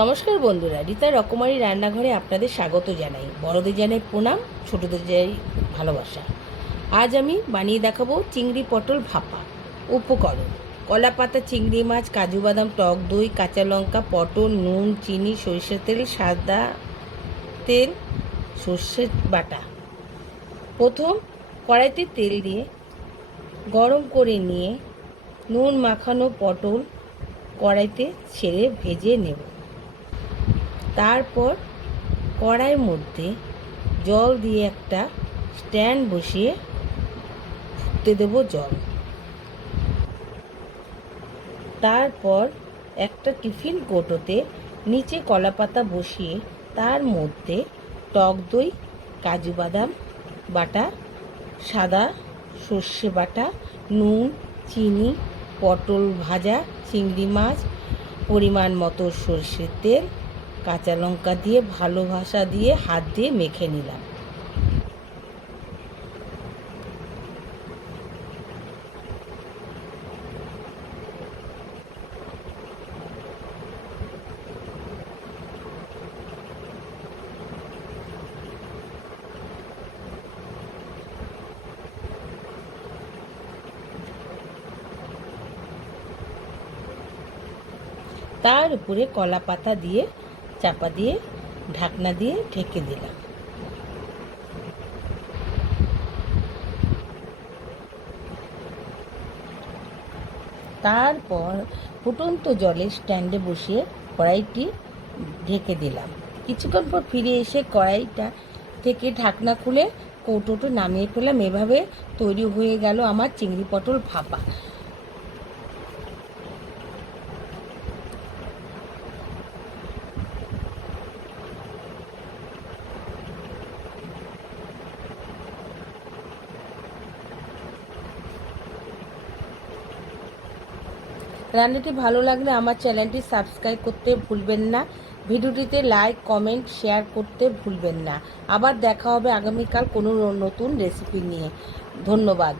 নমস্কার বন্ধুরা, রীতা রকমারি রান্নাঘরে আপনাদের স্বাগত জানাই। বড়দের জানাই প্রণাম, ছোটদের জানাই ভালোবাসা। আজ আমি বানিয়ে দেখাবো চিংড়ি পটল ভাপা। উপকরণ, কলা পাতা, চিংড়ি মাছ, কাজু বাদাম, টক দই, কাঁচা লঙ্কা, পটল, নুন, চিনি, সরিষার তেল, সাদা তেল, সর্ষের বাটা। প্রথম কড়াইতে তেল দিয়ে গরম করে নিয়ে নুন মাখানো পটল কড়াইতে ছেড়ে ভেজে নেব। তারপর কড়াইয়ের মধ্যে জল দিয়ে একটা স্ট্যান্ড বসিয়ে ফুটতে দেব জল। তারপর একটা টিফিন কৌটোতে নিচে কলাপাতা বসিয়ে তার মধ্যে টক দই, কাজু বাদাম বাটা, সাদা সর্ষে বাটা, নুন, চিনি, পটল ভাজা, চিংড়ি মাছ, পরিমাণ মতো সর্ষের তেল কাঁচা লঙ্কা দিয়ে ভালোবাসা দিয়ে হাত দিয়ে মেখে নিলাম। তার উপরে কলা পাতা দিয়ে চাপা দিয়ে, ঢাকনা দিয়ে ঢেকে দিলাম। তারপর ফুটন্ত জলে স্ট্যান্ডে বসিয়ে কড়াইটি ঢেকে দিলাম। কিছুক্ষণ পর ফিরে এসে কড়াইটা থেকে ঢাকনা খুলে কৌটোটো নামিয়ে ফেলাম এভাবে তৈরি হয়ে গেল আমার চিংড়ি পটল ভাপা। রান্নাটি ভালো লাগলে আমার চ্যানেলটি সাবস্ক্রাইব করতে ভুলবেন না। ভিডিওটিতে লাইক, কমেন্ট, শেয়ার করতে ভুলবেন না। আবার দেখা হবে আগামীকাল কোনো নতুন রেসিপি নিয়ে। ধন্যবাদ।